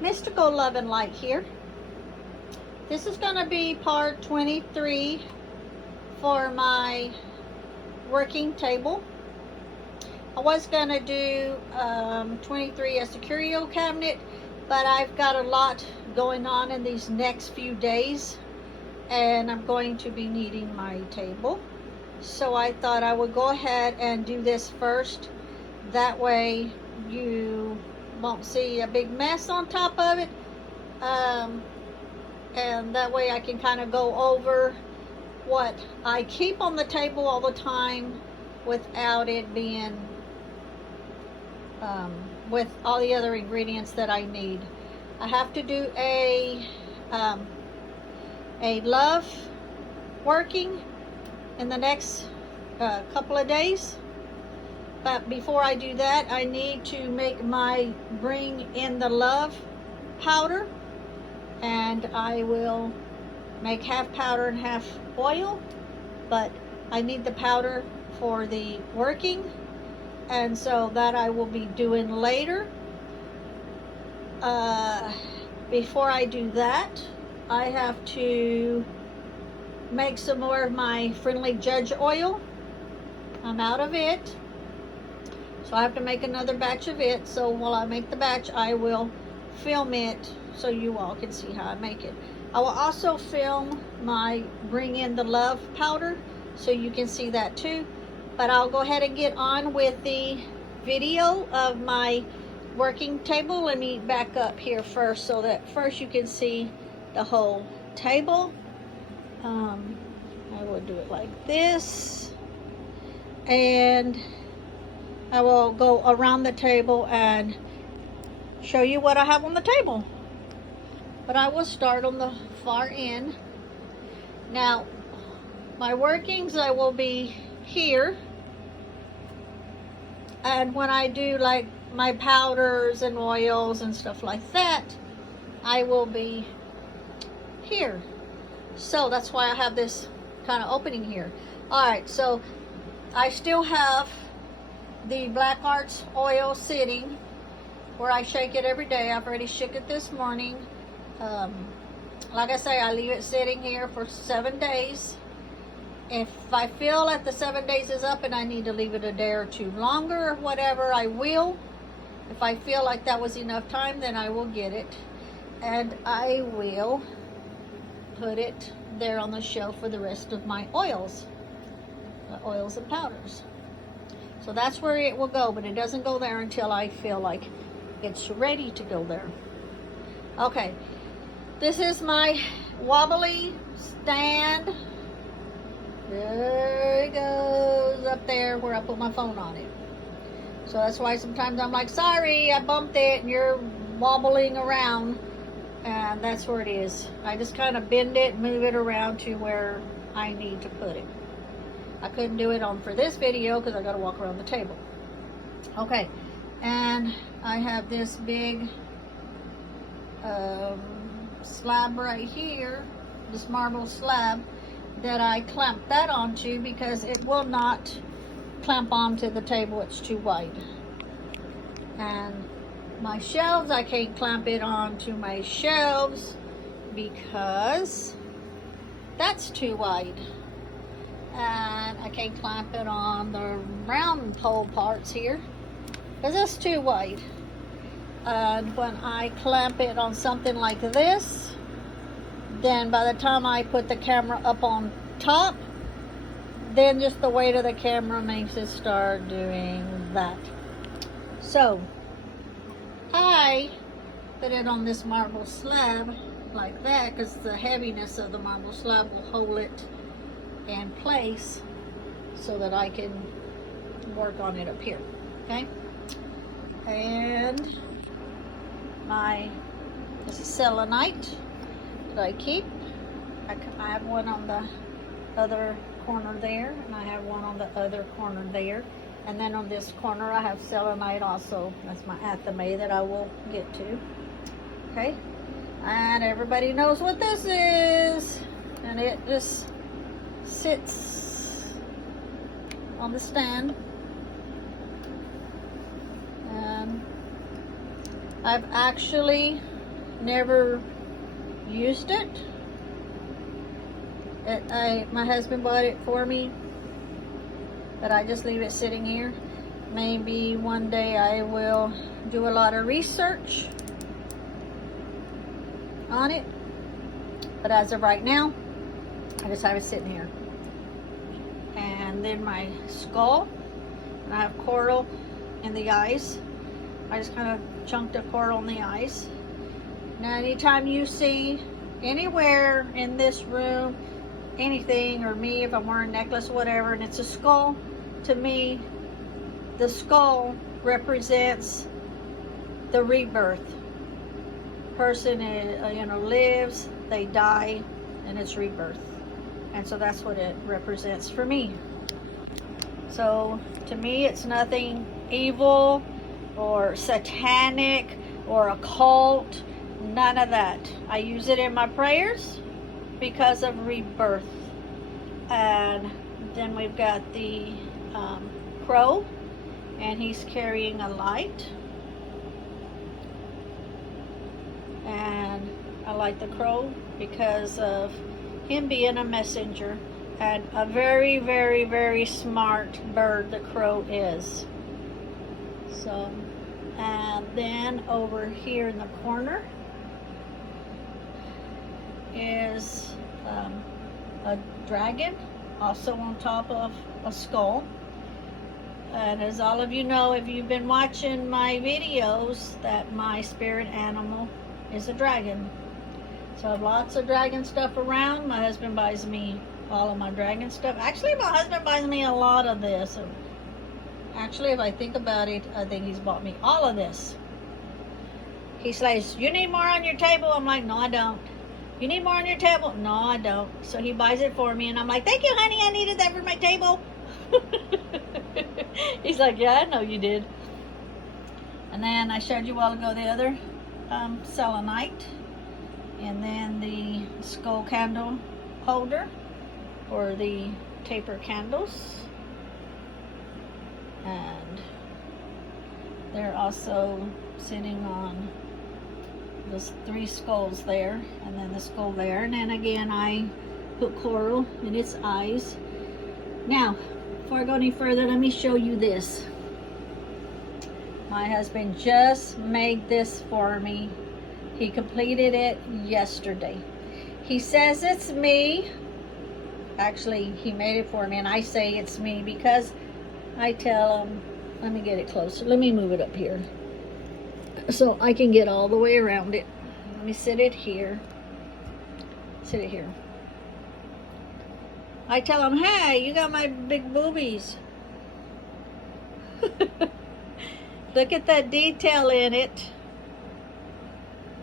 Mystical Love and Light here. This is going to be part 23 for my working table. I was going to do 23 as a curio cabinet, but I've got a lot going on in these next few days, and I'm going to be needing my table. So I thought I would go ahead and do this first. That way you won't see a big mess on top of it. And that way I can kind of go over what I keep on the table all the time without it being with all the other ingredients that I need. I have to do a love working in the next couple of days. But before I do that, I need to make my Bring in the Love powder. And I will make half powder and half oil. But I need the powder for the working. And so that I will be doing later. Before I do that, I have to make some more of my Friendly Judge oil. I'm out of it. So I have to make another batch of it. So while I make the batch, I will film it so you all can see how I make it. I will also film my Bring in the Love powder so you can see that too. But I'll go ahead and get on with the video of my working table. Let me back up here first so that first you can see the whole table. I will do it like this, and I will go around the table and show you what I have on the table. But I will start on the far end. Now, my workings, I will be here. And when I do like my powders and oils and stuff like that, I will be here. So that's why I have this kind of opening here. Alright, so I still have the Black Arts oil sitting where I shake it every day. I've already shook it this morning. Like I say, I leave it sitting here for 7 days. If I feel that the 7 days is up and I need to leave it a day or two longer or whatever, I will. If I feel like that was enough time, then I will get it. And I will put it there on the shelf for the rest of my oils. Oils and powders. So that's where it will go, but it doesn't go there until I feel like it's ready to go there. Okay, this is my wobbly stand. There it goes up there where I put my phone on it. So that's why sometimes I'm like, sorry, I bumped it and you're wobbling around. And that's where it is. I just kind of bend it, move it around to where I need to put it. I couldn't do it on for this video because I got to walk around the table. Okay, and I have this big slab right here, this marble slab that I clamp that onto because it will not clamp onto the table. It's too wide. And my shelves, I can't clamp it onto my shelves because that's too wide. And I can't clamp it on the round hole parts here because it's too wide. And when I clamp it on something like this, then by the time I put the camera up on top, then just the weight of the camera makes it start doing that. So I put it on this marble slab like that because the heaviness of the marble slab will hold it in place so that I can work on it up here. Okay, and this is selenite that I keep. I have one on the other corner there, and I have one on the other corner there, and then on this corner I have selenite also. That's my athame that I will get to. Okay, and everybody knows what this is, and it just sits on the stand. And I've actually never used it. My husband bought it for me, but I just leave it sitting here. Maybe one day I will do a lot of research on it, but as of right now, I just have it sitting here. And then my skull, and I have coral in the eyes. I just kind of chunked a coral in the eyes. Now anytime you see anywhere in this room anything, or me, if I'm wearing a necklace or whatever, and it's a skull, to me the skull represents the rebirth. Person lives, they die, and it's rebirth. And so that's what it represents for me. So to me, it's nothing evil or satanic or occult, none of that. I use it in my prayers because of rebirth. And then we've got the crow, and he's carrying a light. And I like the crow because of him being a messenger, and a very, very, very smart bird the crow is. So, and then over here in the corner is a dragon, also on top of a skull. And as all of you know, if you've been watching my videos, that my spirit animal is a dragon. So I have lots of dragon stuff around. My husband buys me all of my dragon stuff. Actually, my husband buys me a lot of this. Actually, if I think about it, I think he's bought me all of this. He says, "You need more on your table?" I'm like, "No, I don't." "You need more on your table?" "No, I don't." So he buys it for me, and I'm like, "Thank you, honey. I needed that for my table." He's like, "Yeah, I know you did." And then I showed you a while ago the other selenite, and then the skull candle holder for the taper candles. And they're also sitting on those 3 skulls there, and then the skull there. And then again, I put coral in its eyes. Now, before I go any further, let me show you this. My husband just made this for me. He completed it yesterday. He says it's me. Actually, he made it for me, and I say it's me because I tell him, let me get it closer. Let me move it up here so I can get all the way around it. Let me sit it here. Sit it here. I tell him, "Hey, you got my big boobies." Look at that detail in it.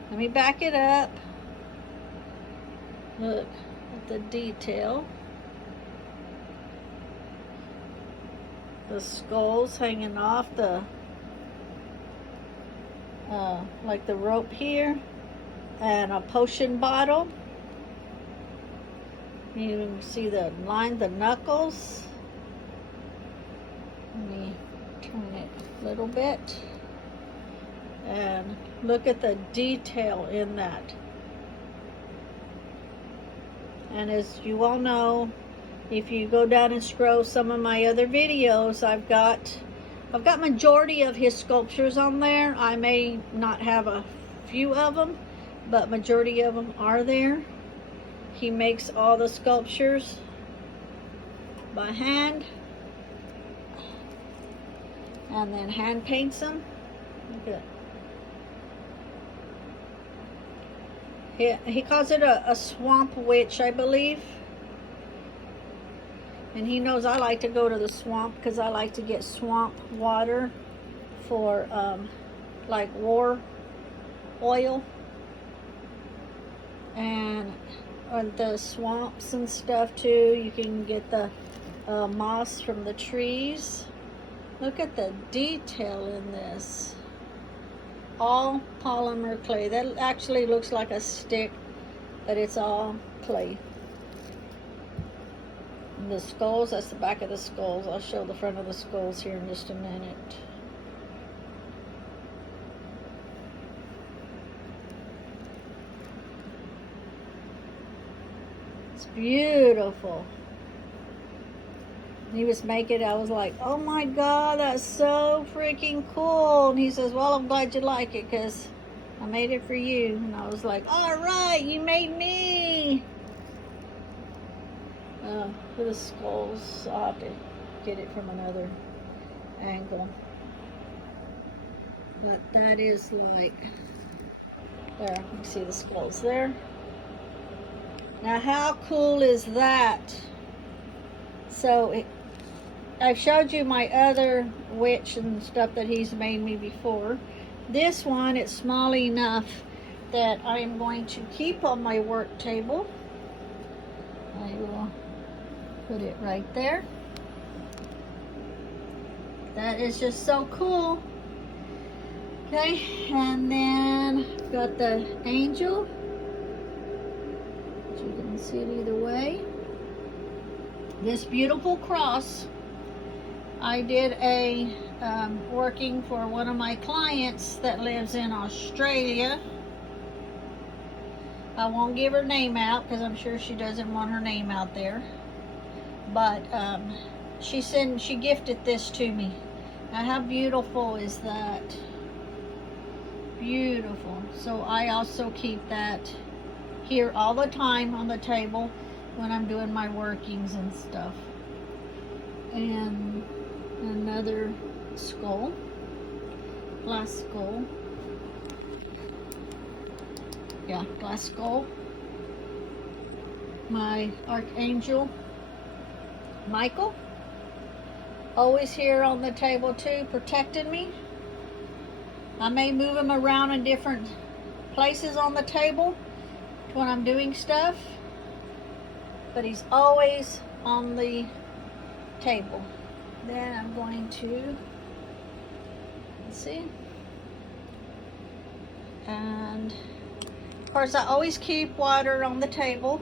Let me back it up. Look at the detail. The skulls hanging off the, like the rope here, and a potion bottle. You can see the line, the knuckles. Let me turn it a little bit. And look at the detail in that. And as you all know, if you go down and scroll some of my other videos, I've got majority of his sculptures on there. I may not have a few of them, but majority of them are there. He makes all the sculptures by hand, and then hand paints them. Look at it. He calls it a swamp witch, I believe. And he knows I like to go to the swamp because I like to get swamp water for like war oil. And on the swamps and stuff too, you can get the moss from the trees. Look at the detail in this. All polymer clay. That actually looks like a stick, but it's all clay. And the skulls, that's the back of the skulls. I'll show the front of the skulls here in just a minute. beautiful. He was making it. I was like, oh my God, that's so freaking cool. And he says, well, I'm glad you like it because I made it for you. And I was like, all right, you made me. For the skulls, I'll have to get it from another angle. But that is like, there, you can see the skulls there. Now how cool is that? So I've showed you my other witch and stuff that he's made me before. This one, it's small enough that I am going to keep on my work table. I will put it right there. That is just so cool. Okay, and then got the angel. You can see it either way. This beautiful cross. I did a working for one of my clients that lives in Australia. I won't give her name out because I'm sure she doesn't want her name out there. But she gifted this to me. Now how beautiful is that? Beautiful. So I also keep that here all the time on the table when I'm doing my workings and stuff. And another skull, glass skull. Yeah, glass skull. My Archangel Michael, always here on the table too, protecting me. I may move him around in different places on the table when I'm doing stuff, but he's always on the table. Then I'm going to, let's see, and of course I always keep water on the table.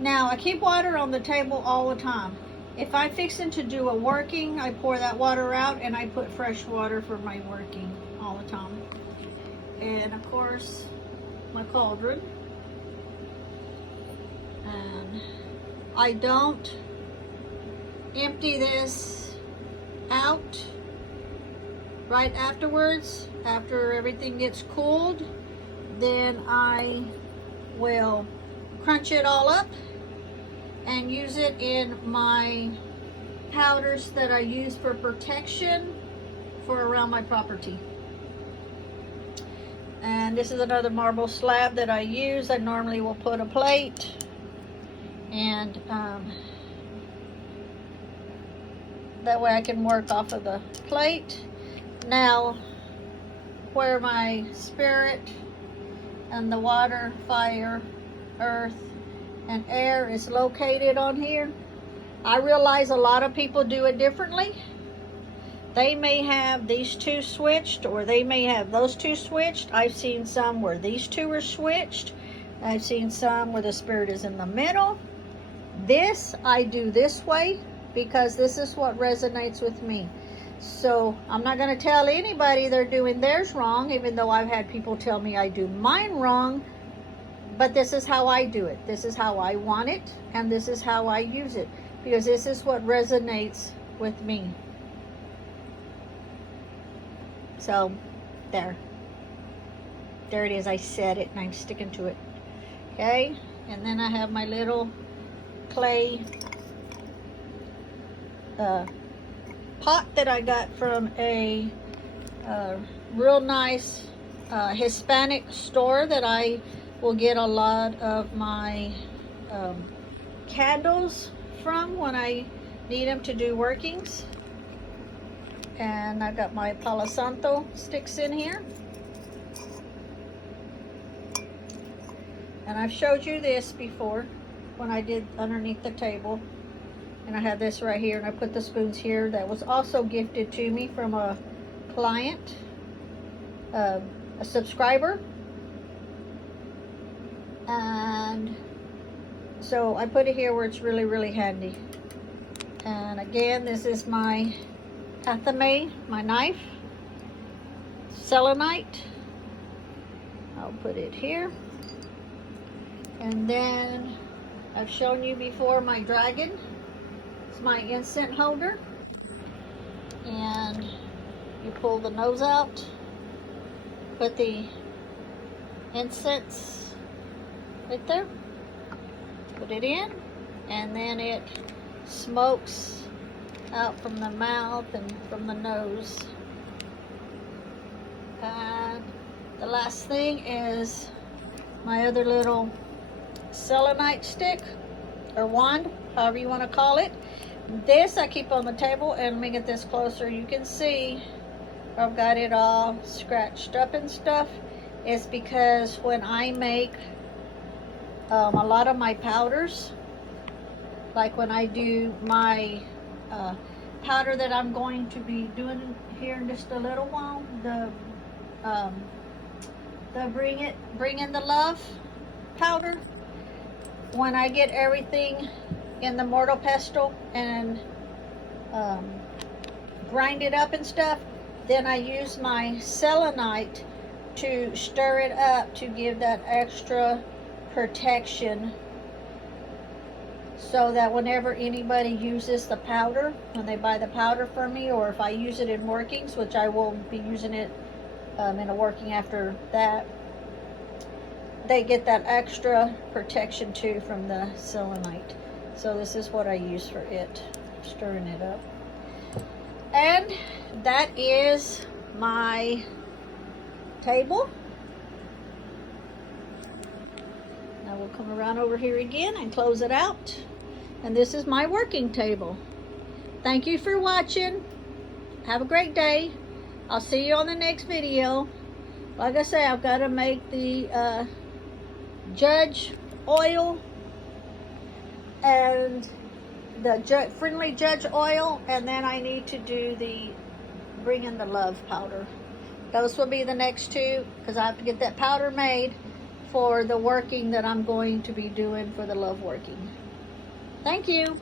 Now I keep water on the table all the time. If I'm fixing to do a working, I pour that water out and I put fresh water for my working all the time. And of course my cauldron. And I don't empty this out right afterwards. After everything gets cooled, then I will crunch it all up and use it in my powders that I use for protection for around my property. And this is another marble slab that I use. I normally will put a plate and that way I can work off of the plate. Now, where my spirit and the water, fire, earth, and air is located on here, I realize a lot of people do it differently. They may have these two switched, or they may have those two switched. I've seen some where these two are switched. I've seen some where the spirit is in the middle. This, I do this way because this is what resonates with me. So I'm not going to tell anybody they're doing theirs wrong, even though I've had people tell me I do mine wrong. But this is how I do it. This is how I want it, and this is how I use it, because this is what resonates with me. So there it is. I said it and I'm sticking to it. Okay, and then I have my little clay pot that I got from a real nice Hispanic store that I will get a lot of my candles from when I need them to do workings. And I've got my Palo Santo sticks in here. And I've showed you this before when I did underneath the table. And I have this right here, and I put the spoons here. That was also gifted to me from a client, a subscriber. And so I put it here where it's really, really handy. And again, this is my Athame, my knife, selenite. I'll put it here. And then I've shown you before my dragon. It's my incense holder. And you pull the nose out, put the incense right there, put it in, and then it smokes out from the mouth and from the nose. And the last thing is my other little selenite stick or wand, however you want to call it. This I keep on the table, and let me get this closer. You can see I've got it all scratched up and stuff. It's because when I make a lot of my powders, like when I do my powder that I'm going to be doing here in just a little while, the bring in the love powder, when I get everything in the mortar pestle and grind it up and stuff, then I use my selenite to stir it up to give that extra protection, so that whenever anybody uses the powder, when they buy the powder from me, or if I use it in workings, which I will be using it in a working after that, they get that extra protection too from the selenite. So this is what I use for it, stirring it up. And that is my table. Now we'll come around over here again and close it out. And this is my working table. Thank you for watching. Have a great day. I'll see you on the next video. Like I say, I've got to make the judge oil and the friendly judge oil, and then I need to do the bring in the love powder. Those will be the next two, because I have to get that powder made for the working that I'm going to be doing for the love working. Thank you.